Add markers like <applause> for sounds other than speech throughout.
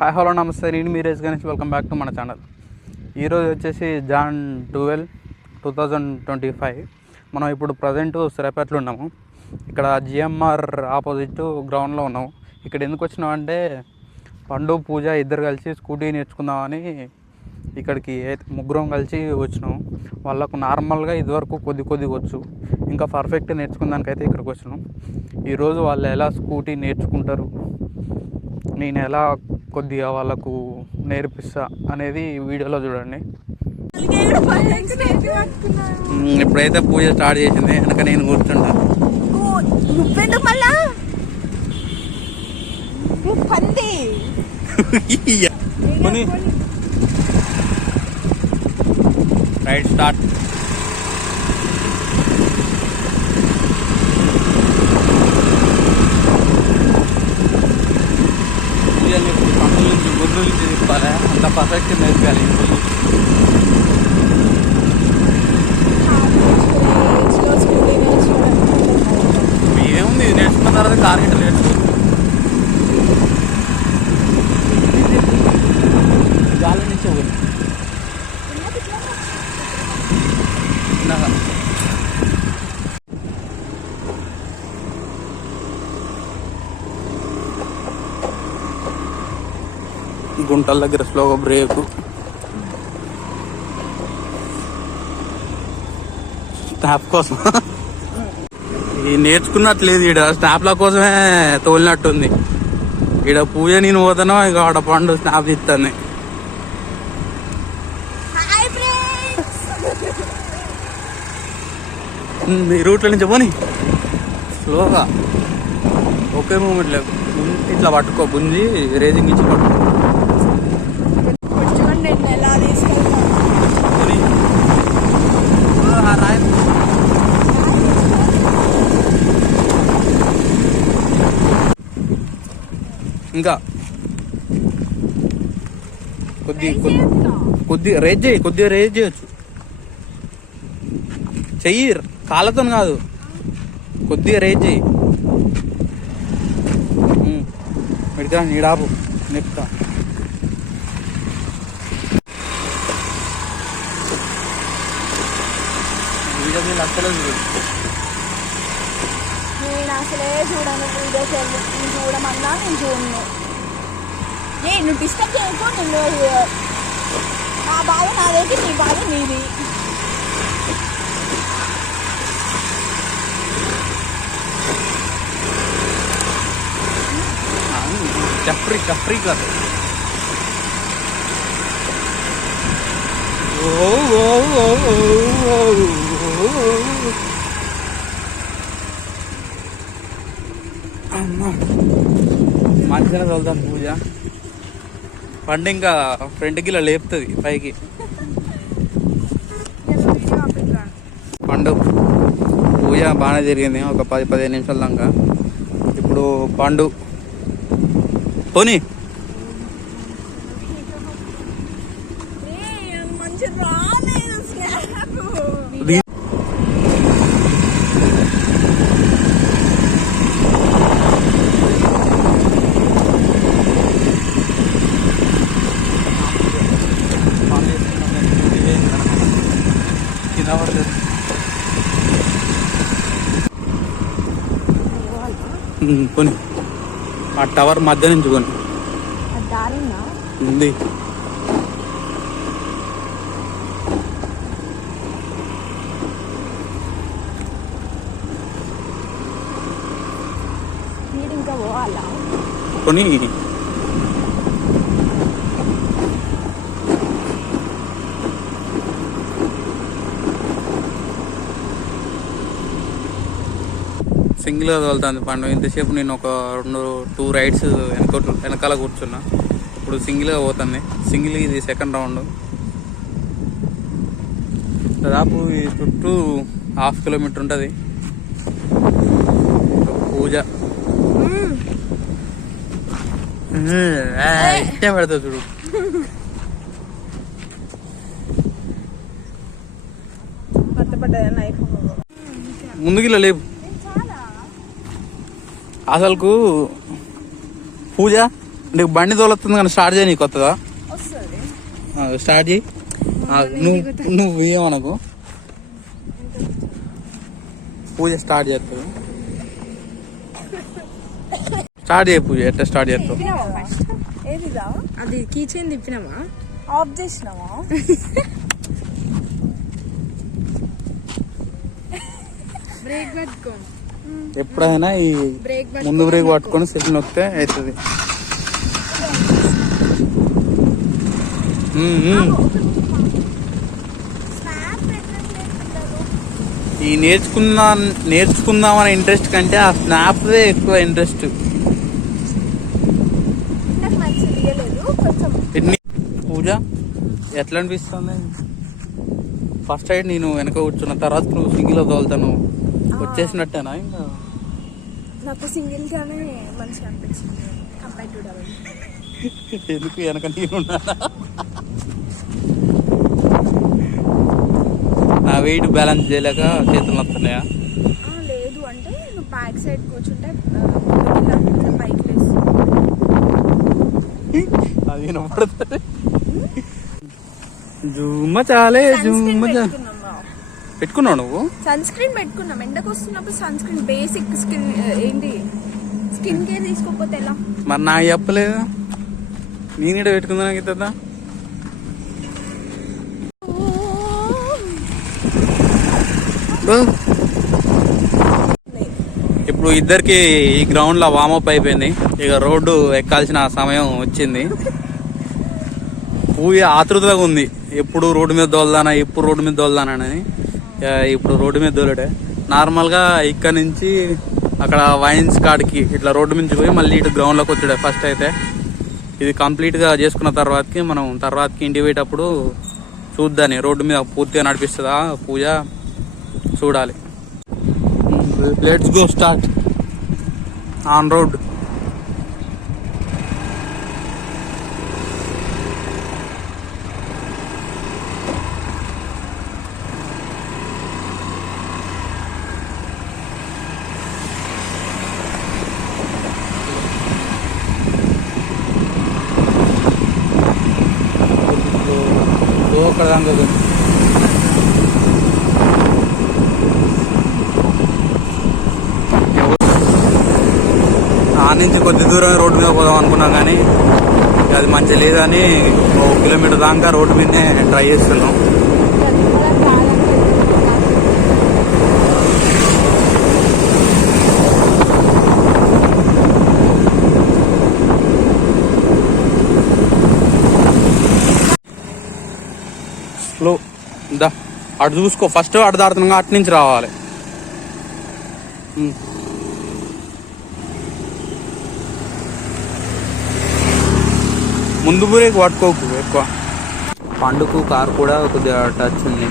Hi hello నమస్తే. నేను మీరేజ్ గణేష్. వెల్కమ్ బ్యాక్ టు మన ఛానల్. ఈరోజు వచ్చేసి Jan twelve two thousand twenty five. మనం ఇప్పుడు ప్రజెంట్ సిరపేటలో ఉన్నాము. ఇక్కడ జిఎంఆర్ ఆపోజిట్ గ్రౌండ్లో ఉన్నాము. ఇక్కడ ఎందుకు వచ్చినాం అంటే పండు పూజ ఇద్దరు కలిసి స్కూటీ నేర్చుకుందామని ఇక్కడికి ముగ్గురం కలిసి వచ్చినాం. వాళ్ళకు నార్మల్గా ఇదివరకు కొద్ది కొద్దిగా వచ్చు. ఇంకా పర్ఫెక్ట్ నేర్చుకుందానికైతే ఇక్కడికి వచ్చినాం. ఈరోజు వాళ్ళు ఎలా స్కూటీ నేర్చుకుంటారు? నేను ఎలా కొద్దిగా వాళ్ళకు నేర్పిస్తా అనేది వీడియోలో చూడండి. ఇప్పుడైతే పూజ స్టార్ట్ చేసింది వెనక నేను కూర్చుంటా. <laughs> రైట్ స్టార్ట్ పూజ నేర్పి పండుగ నుంచి గుర్రు నుంచి తిప్పాలి అంత పర్ఫెక్ట్ నేర్పాలి ఏముంది నేర్చుకున్న తర్వాత కార్ గిట్ట నేర్చుకో గాలి నుంచి ఒకటి చిన్నగా. గుంటల దగ్గర స్లోగా బ్రేక్ స్టాప్ కోసం. ఈ నేర్చుకున్నట్లేదు ఈడ. స్నాప్ల కోసమే తోలినట్టుంది. ఈడ పూజ నేను పోతానో ఇక ఆడ పండు స్నాప్ ఫ్రెండ్స్ ఈ రూట్లో నుంచి పోని. స్లోగా ఒకే మూమెంట్ లేదు ఇట్లా పట్టుకో గుంజి రేజింగ్ ఇచ్చి పట్టుకో చూడండి నేను ఎలా తీసుకెళ్తాను పోనీ. ఆ రాయి. ఇంకా కొద్ది కొద్ది రేజ్ చేయి కొద్దిగా రేజ్ చేయొచ్చు. చెయ్యి కాళ్ళతో కాదు. కొద్దిగా రేజ్ చేయి. పెడతా నీడాపు నెప్తా వీడియో తీయాలి అస్సలే చూడు నేను అసలే చూడను వీడియోస్ నేను చూడమన్నా నేను చూడను ఏ నువ్వు డిస్టర్బ్ చేయకు నిన్ను నా బాధ నాదైతే నీ బాధ నీది చప్రి చప్రి కాదు ఓ ఓ ఓ ఓ ఓ అమ్మా మధ్యలో చదువుతాం పూజ. పండు ఇంకా ఫ్రంట్కి ఇలా లేపుతుంది పైకి. పండు పూజ బాగానే జరిగింది ఒక పది పదిహేను నిమిషాల దాకా. ఇప్పుడు పండు పోనీ మంచి రాలేదు స్నాప్ దీ- ఉమ్, పోనీ. ఆ టవర్ మధ్య నుంచి కొని ఉంది. స్పీడ్ ఇంకా పోవాలా? కొని సింగిల్గా తోలుతుంది పండు. ఇంతసేపు నేను ఒక రెండు టూ రైడ్స్ వెనక వెనకాల కూర్చున్నా. ఇప్పుడు సింగిల్గా పోతుంది. సింగిల్ ఇది సెకండ్ రౌండ్ దాదాపు ఈ చుట్టూ హాఫ్ కిలోమీటర్ ఉంటుంది. పూజ. ఇట్టే పెడతావు చూడు. కొత్త పడ్డది అసలుకు పూజ నీకు బండి తోలుతుంది కానీ స్టార్ట్ చేయి నీకు కొత్తదా వస్తుంది. ఆ, స్టార్ట్ చేయి. నువ్వు నువ్వు ఏమనకు పూజ స్టార్ట్ చేస్తావు. స్టార్ట్ చేయి పూజ ఎట్లా స్టార్ట్ చేస్తావు? అది కీచైన్ తిప్పినామా ఆఫ్ చేసినావా? బ్రేక్ పట్టుకో. ఎప్పుడైనా ఈ ముందు బ్రేక్ పట్టుకొని సెల్ నొక్కితే అవుతుంది. ఈ నేర్చుకున్నా నేర్చుకుందామనే ఇంట్రెస్ట్ కంటే ఆ స్నాప్దే ఎక్కువ ఇంట్రెస్ట్ పూజ? ఎట్లా అనిపిస్తుంది? ఫస్ట్ అయితే నేను వెనక కూర్చున్న తర్వాత నువ్వు సింగిల్ తోలుతాను. వచ్చేసినట్టేనా ఇంకా? నాకు సింగిల్ గానే మంచిగా అనిపించింది కంపేర్ టు డబుల్. ఎందుకు వెనక నేనున్నానా నా వెయిట్ బ్యాలెన్స్ చేయలేక చేతులు వస్తున్నాయా లేదు అంటే నువ్వు బ్యాక్ సైడ్ కూర్చుంటే పైకి లేసి అది వినపడుతుంది జూమ చాలే జూమ చా- పెట్టుకున్నావు నువ్వు? సన్ స్క్రీన్ పెట్టుకున్నాం. ఎండకు వస్తున్నప్పుడు సన్ స్క్రీన్ బేసిక్ స్కిన్ ఏంటి? స్కిన్ కేర్ తీసుకోకపోతే ఎలా? మరి నాకు చెప్పలేదు? నేను ఇక్కడ పెట్టుకుందా నాకు ఇస్తుందా ఇప్పుడు ఇద్దరికి ఈ గ్రౌండ్లో వామప్ అయిపోయింది. ఇక రోడ్డు ఎక్కాల్సిన సమయం వచ్చింది. పూయ ఆతృతగా ఉంది. ఎప్పుడు రోడ్డు మీద దోల్దానా ఎప్పుడు రోడ్డు మీద దోల్దానని ఇక ఇప్పుడు రోడ్డు మీద దోలడే నార్మల్గా ఇక్కడ నుంచి అక్కడ వైన్స్ కాడికి ఇట్లా రోడ్డు నుంచి పోయి మళ్ళీ ఇటు గ్రౌండ్లోకి వచ్చాడే ఫస్ట్ అయితే. ఇది కంప్లీట్గా చేసుకున్న తర్వాతకి మనం తర్వాతకి ఇంటికి పోయేటప్పుడు చూద్దాని. రోడ్డు మీద పూర్తిగా నడిపిస్తుందా? పూజ చూడాలి. Let's go start on road నుంచి కొద్ది దూరం రోడ్డు మీద పోదాం అనుకున్నాం కానీ అది మంచిగా లేదని ఒక కిలోమీటర్ దాకా రోడ్డు మీదనే ట్రై చేస్తున్నాం. స్లో దా. అటు చూసుకో. ఫస్ట్ అటు దాడుతున్నాగా అటు నుంచి రావాలి. ముందు బ్రేక్ పట్టుకోకు ఎక్కువ. పండుకు కార్ కూడా కొద్దిగా టచ్ ఉంది.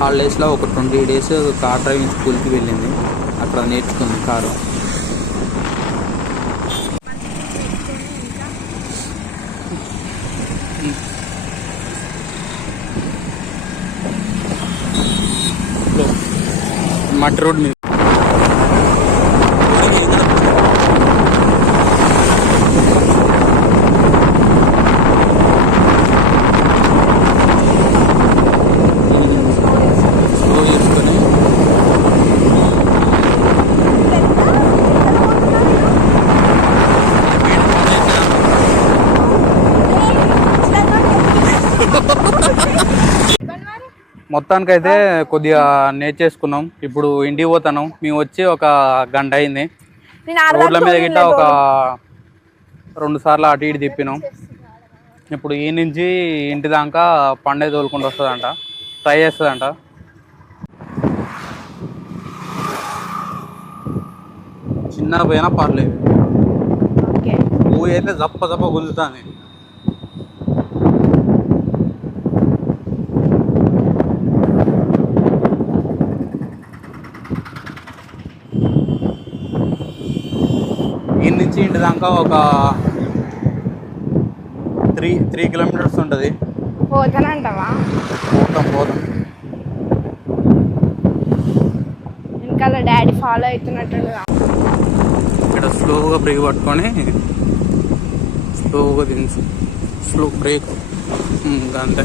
హాలిడేస్లో ఒక ట్వంటీ డేస్ కార్ డ్రైవింగ్ స్కూల్కి వెళ్ళింది. అక్కడ నేర్చుకుంది కారు. మట్టి రోడ్ మీద. మొత్తానికైతే కొద్దిగా నేర్చేసుకున్నాం. ఇప్పుడు ఇంటికి పోతాను మేము వచ్చి ఒక గంట అయింది. రోడ్ల మీద గిట్ట ఒక రెండు సార్లు అటు ఇటు తిప్పినాం. ఇప్పుడు ఈ నుంచి ఇంటి దాకా పండే తోలుకుంటూ వస్తుందంట. ట్రై చేస్తుందంట. చిన్న పోయినా పర్లేదు. పువ్వు అయితే జప్ప జప్ప గుంజుతాను ఈ నుంచి ఇంటి దాకా ఒక త్రీ త్రీ కిలోమీటర్స్ ఉంటుంది. పోతానంటావా? పోతాం పోతాం. వెనకాల డాడీ ఫాలో అవుతున్నట్టు ఇక్కడ స్లోగా బ్రేక్ పట్టుకొని స్లోగా దించు. Slow brake. ఇంకా అంతే.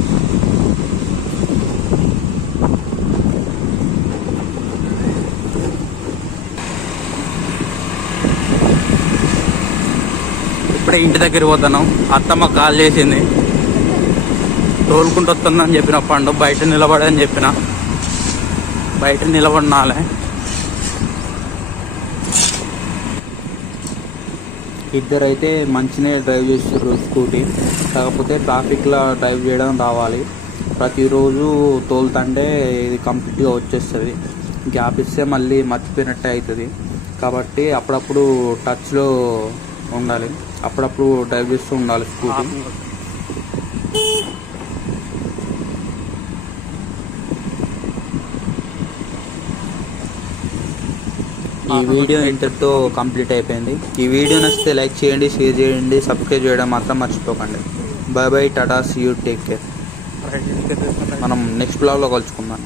ఇప్పుడే ఇంటి దగ్గర పోతున్నాం. అత్తమ్మ కాల్ చేసింది. తోలుకుంటూ వస్తుందని చెప్పిన పండు బయట నిలబడని చెప్పిన. బయట నిలబడినాలే. ఇద్దరైతే మంచినే డ్రైవ్ చేస్తారు స్కూటీ. కాకపోతే ట్రాఫిక్లో డ్రైవ్ చేయడం రావాలి. ప్రతిరోజు తోలుతుంటే ఇది కంప్లీట్గా వచ్చేస్తుంది. గ్యాప్ ఇస్తే మళ్ళీ మర్చిపోయినట్టే అవుతుంది కాబట్టి అప్పుడప్పుడు టచ్లో ఉండాలి. అప్పుడప్పుడు డ్రైవ్ చేస్తూ ఉండాలి స్కూటీ ఈ వీడియో ఇంతటితో కంప్లీట్ అయిపోయింది. ఈ వీడియో నచ్చితే లైక్ చేయండి షేర్ చేయండి సబ్స్క్రైబ్ చేయడం మాత్రం మర్చిపోకండి. Bye bye tata see you take care మనం నెక్స్ట్ బ్లాగ్లో కలుసుకుందాం.